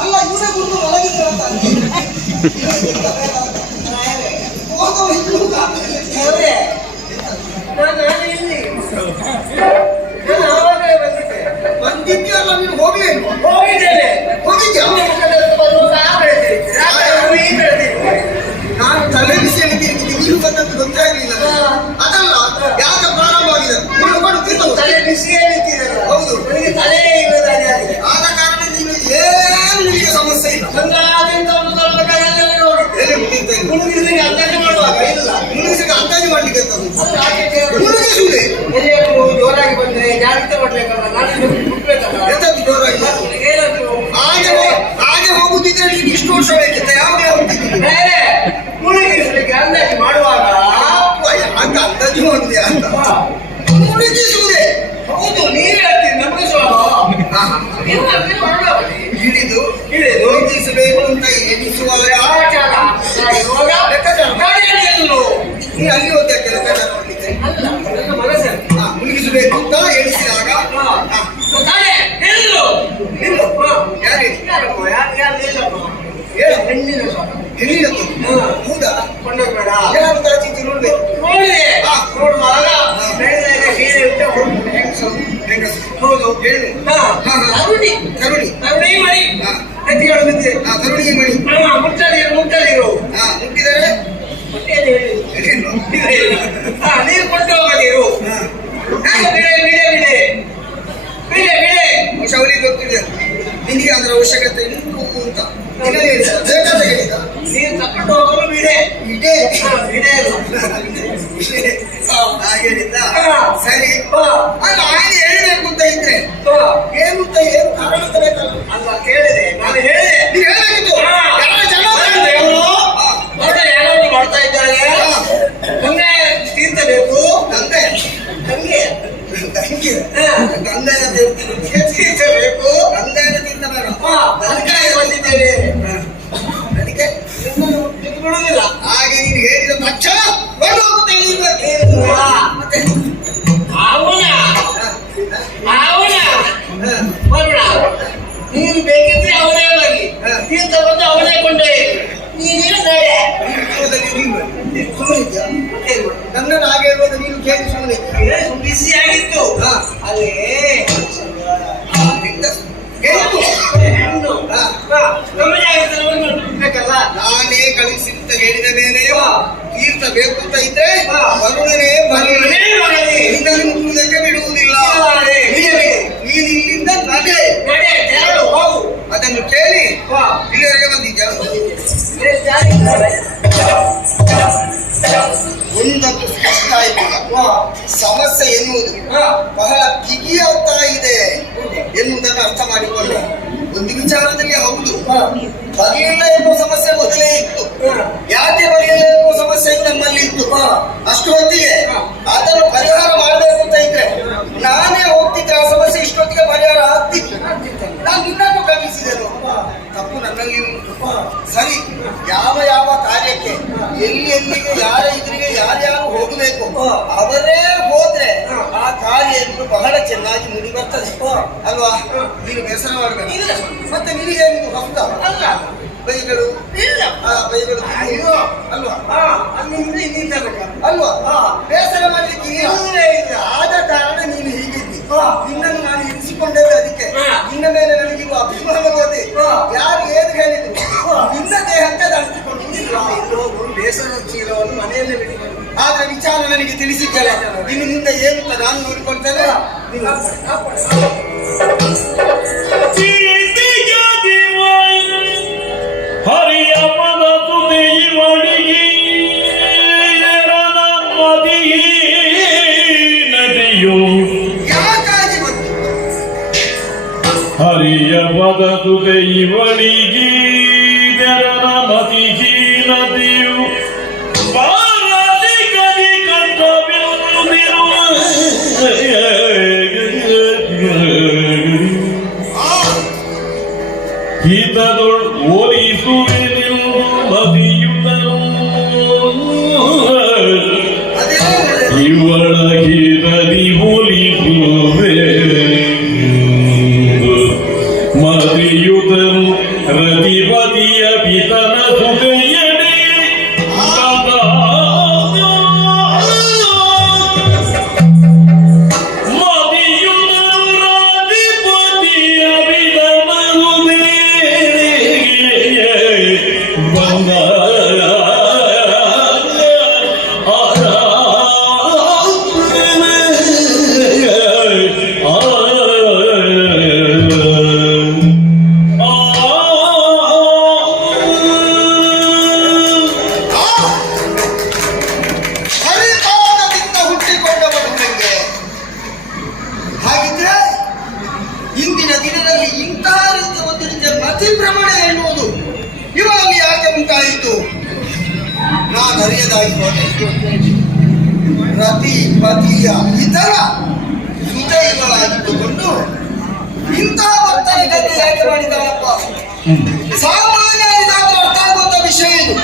ಅಲ್ಲ ಇವರೇ ಗುರುತು ಬಂದಿದ್ಯಲ್ಲ ನೀನು ಹೋಗಿದ್ದೇನೆ ನಾನು ತಲೆ ಬಿಸಿಯಲ್ಲಿ ನೀನು ಬಂದದ್ದು ಗೊತ್ತಾಗಲಿಲ್ಲ ಅದಲ್ಲ ಯಾಕೆ ಪ್ರಾರಂಭ ಆಗಿದೆ ತಲೆ ಬಿಸಿಯಲ್ಲಿ ಹೌದು ತಲೆ ಆದ ಕಾರಣ ನೀನು ಏನು ನಿಮಗೆ ಸಮಸ್ಯೆ ಇಲ್ಲ ಅಂದಾಜು ಮಾಡ್ಲಿಕ್ಕೆ ಮುಳುಗಿಸುವುದೇ ಜೋರಾಗಿ ಬಂದ್ರೆ ಜಾಗ್ರತೆ ಮಾಡ್ಬೇಕಲ್ಲ ಜೋರಾಗಿ ಹಾಗೆ ಹೋಗುತ್ತಿದ್ರೆ ನೀನು ಇಷ್ಟು ವರ್ಷ ಬೇಕಿತ್ತ ಯಾವಾಗ ಮುಳುಗಿಸಲಿಕ್ಕೆ ಅಂದಾಜು ಮಾಡುವಾಗ ಯಾಕೆ ಅಂದಾಜು ಮಾಡುದೇ ಅಂತ ಮುಳುಗಿಸುವುದೇ ಹೌದು ನೀರು ಹೇಳ್ತೀರಿ ನಮಗೆ ಹಿಡಿದು ಮುಳುಗಿಸಬೇಕು ಅಂತ ಎಣಿಸುವಾಗ ನೀ ಅಲ್ಲಿ ಹೋದಕ್ಕೆ ಲೆಕ್ಕಾಚಾರ ಮಾಡ್ಲಿಕ್ಕೆ ಮುಳುಗಿಸಬೇಕು ಅಂತ ಎಣಿಸಿದಾಗ ಹೆಣ್ಣಿನ ಹೌದಾ ಕೊಂಡೋಗ್ಬೇಡ ಏನಾದ್ರು ಚಿಂತೆ ನೋಡ್ಬೇಕು ನೋಡುವಾಗ ಹೌದು ಹೇಳು ಕರುಣಿ ಕರುಣಿ ಮಣಿ ಕರುಣಿಗೆ ಮಣಿ ಮುಟ್ಟಲಿರು ಮುಟ್ಟಿದರೆ ನೀರು ಕೊಟ್ಟು ಹೋಗಲಿರು ಶೌರಿ ಗೊತ್ತಿದೆ ನಿನಗೆ ಅದರ ಅವಶ್ಯಕತೆ ಉಂಟು ಅಂತ ಬೇಕಾದ ಹೇಳಿದ ನೀರು ತಕೊಂಡು ಹೋಗಲು ಬಿಡೆ ಹಾಗೇನಿಲ್ಲ ಸರಿ ಅಲ್ಲ ಹಾಗೆ ಹೇಳಬೇಕು ಅಂತ ಇದ್ರೆ ಏನು ಕಾರಣ ಬೇಕಲ್ಲ ಅಲ್ಲ ಕೇಳಿದೆ ನಾನು ಹೇಳಿದೆ ನೀವು ಹೇಳಬೇಕಿತ್ತು ಯಾರಾದ್ರೂ ಮಾಡ್ತಾ ಇದ್ದಾರೆ ತಂದೆ ತೀರ್ಥಬೇಕು ತಂದೆ ತೀರ್ಥಬೇಕು ತಂದೆಯ ತೀರ್ಥ ಬೇಡ ಅದಕ್ಕಾಗಿ ಬಂದಿದ್ದೇನೆ ಅದಕ್ಕೆ ಬಿಡುವುದಿಲ್ಲ ಹಾಗೆ ನೀನು ಹೇಳಿದ ತಕ್ಷಣ ಕೊಂಡು ಹೋಗುತ್ತೇನೆ ಮತ್ತೆ ನೀನು ಬೇಕಿದ್ರೆ ಅವನೇ ಹೋಗಿ ತೀರ್ಥ ಬಂದು ಅವನೇ ಕೊಂಡೇ ನೀನು ನನ್ನನ್ನು ಹಾಗೆ ಹೇಳುವಾಗ ನೀನು ಕೇಳಿ ಸುಮ್ಮನೆ ಬಿಸಿ ಆಗಿತ್ತು ಅದೇ ನಾನೇ ಕಳಿಸಿರುತ್ತ ಹೇಳಿದ ಮೇಲೆ ತೀರ್ಥ ಬೇಕು ಅಂತ ಇದ್ರೆ ವರುಣನೇ ನಿನ್ನನ್ನು ಮುಟ್ಟುವುದಕ್ಕೆ ಬಿಡುವುದಿಲ್ಲ ನೀನು ಇಲ್ಲಿಂದ ನಡೆ ಅದನ್ನು ಕೇಳಿ ಇಲ್ಲಿವರೆಗೆ ಬಂದಿದ್ದ ಒಂದೊಂದು ಸ್ಪಷ್ಟ ಆಯ್ತು ಸಮಸ್ಯೆ ಎನ್ನುವುದು ಬಹಳ ಬಿಗಿಯಾಗ್ತಾ ಇದೆ ಎನ್ನುವುದನ್ನು ಅರ್ಥ ಮಾಡಿಕೊಂಡೆ ಒಂದು ವಿಚಾರದಲ್ಲಿ ಹೌದು ಬಗೆಯಿಲ್ಲ ಎನ್ನುವ ಸಮಸ್ಯೆ ಮೊದಲೇ ಇತ್ತು ಯಾಕೆ ಬಗೆಯಿಲ್ಲ ಎನ್ನುವ ಸಮಸ್ಯೆ ನಮ್ಮಲ್ಲಿ ಇತ್ತು ಅಷ್ಟು ಹೊತ್ತಿಗೆ ಅದನ್ನು ಪರಿಹಾರ ಮಾಡಬೇಕು ಅಂತ ಇದ್ರೆ ನಾನೇ ಹೋಗ್ತಿದ್ರೆ ಆ ಸಮಸ್ಯೆ ಇಷ್ಟೊತ್ತಿಗೆ ಪರಿಹಾರ ಆಗ್ತಿತ್ತು ನಾನು ನಿನ್ನನ್ನು ಕಲಿಸಿದೆನು ತಪ್ಪು ನನ್ನಲ್ಲಿ ಉಂಟು ಸರಿ ಯಾವ ಕಾರ್ಯಕ್ಕೆ ಎಲ್ಲಿಗೆ ಯಾರ ಇದ್ರಿಗೆ ಯಾರ್ಯಾರು ಹೋಗಬೇಕು ಅವರೇ ಹೋದ್ರೆ ಆ ಕಾರ್ಯ ಎಂದು ಬಹಳ ಚೆನ್ನಾಗಿ ಮುಡಿ ಬರ್ತದೆ ಅಲ್ವಾ ನೀನು ಬೇಸರ ಮಾಡಬೇಕು ಮತ್ತೆ ನಿನಗೆ ಹೊಸ ಅಲ್ಲ ಬೈಗಳು ಬೈಗಳು ಅಲ್ವಾ ಅಲ್ವಾ ಬೇಸರ ಮಾಡಲಿಕ್ಕೆ ಇಲ್ಲ ಆದ ಕಾರಣ ನೀನು ಹೀಗಿದ್ದಿ ನಿನ್ನನ್ನು ನಾನು ಇರಿಸಿಕೊಂಡೇವೆ ಅದಕ್ಕೆ ನಿನ್ನ ಮೇಲೆ ನನಗಿರುವ ಅಭಿಮಾನ ಹೋದೆ ಯಾರು ಏನು ಹೇಳಿದ್ರು ನಿನ್ನ ದೇಹಕ್ಕೆ ದಂಟಿಕೊಂಡಿದ್ದಿಲ್ಲ ಬೇಸರದ ಚೀಲವನ್ನು ಮನೆಯಲ್ಲೇ ಬಿಟ್ಟಿಕೊಂಡು ಆದ್ರೆ ವಿಚಾರ ನನಗೆ ತಿಳಿಸಿದ್ದಲ್ಲ ಇನ್ನು ಮುಂದೆ ಏನು ನಾನು ನೋಡಿಕೊಳ್ತೇನೆ ಹರಿಯ ಮನ ತುದಿ ಮಡಿಗಿ ನದಿಯು ಯಾಕಾಗಿ ಬಂತು ಹರಿಯ ಮದ ತುದಿ ಮಡಿಗಿ ನೆರನ ಮತಿಹೀನತೆಯು ಬಾರಲಿ ಕದಿ ಕಂಠವಿರುವುದಿರುವ ಹಿತದೊಳ್ ಓಲಿಸುವೆ ನಿಲ್ಲು ಮದಿಯುತನು ಇವಳ ಹಿತದಿ ಹೋಲಿಸುವೆ ಮದಿಯುತನು ರತಿಪತಿಯ ಪಿತನ ಸುತೆಯಡಿ ಮದಿಯುತನು ರತಿಪತಿಯ ಪಿತನ ಬಂದ ಹರಿತಾಣದಿಂದ ಹುಟ್ಟಿಕೊಂಡವನು ನನಗೆ. ಹಾಗಿದ್ರೆ ಇಂದಿನ ದಿನದಲ್ಲಿ ಇಂತಹ ರೀತಿಯ ಒಂದು ರೀತಿಯ ಮತಿಭ್ರಮಣೆ ಎನ್ನುವುದು ಇವರಲ್ಲಿ ಯಾಕೆ ಉಂಟಾಯಿತು? ನಾನು ಅರಿಯದಾಗಿ ಹೋದೆ. ರತಿ ಪತಿಯ ಇತರ ಸುದೈವವಾಗಿದ್ದುಕೊಂಡು ಇಂತಹ ವರ್ತನೆಗಳನ್ನು ಯಾಕೆ ಮಾಡಿದಾರಪ್ಪ? ಸಾಮಾನ್ಯ ಇದಾದ್ರೂ ಅರ್ಥ ಆಗುವಂತ ವಿಷಯ ಇದು.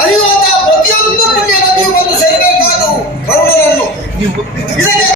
ಅರಿಯುವಂತಹ ಪ್ರತಿಯೊಂದು ಪುಣ್ಯ ನದಿಯು ಬಂದು ಸೇರಬೇಕಾದವು ಕರುಣರನ್ನು. ಇದಕ್ಕೆ